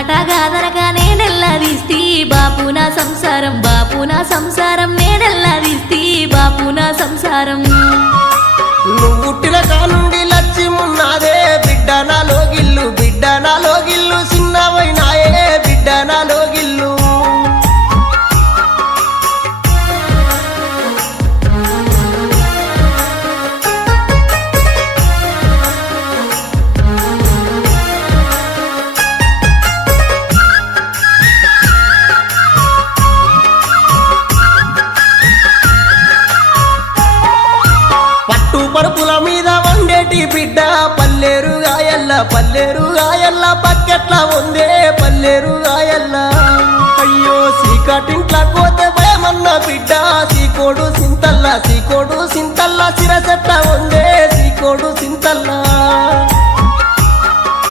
మాట గాదనగా నేనెల్లదీస్తి బాపు నా సంసారం, బాపు నా సంసారం, నేనెల్లదీస్తి బాపు నా సంసారం. నువ్వు పుట్టిన కానుండి లక్ష్యమున్నాదే బిడ్డ నాలో గిల్లు, బిడ్డ నాలో గిల్లు, చిన్నవైనాయే బిడ్డ నాలో గిల్లు. పరుపుల మీద వండేటి బిడ్డ పల్లేరు గాయల్ల, పల్లేరు గాయల్ల, పక్కెట్ల ఉందే పల్లేరు గాయల్ల. అయ్యో సీకటింట్ల కోతే భయమన్న బిడ్డ, సీకోడు సింతల్ల, సీకోడు సింతల్ల, సిరసెట్ల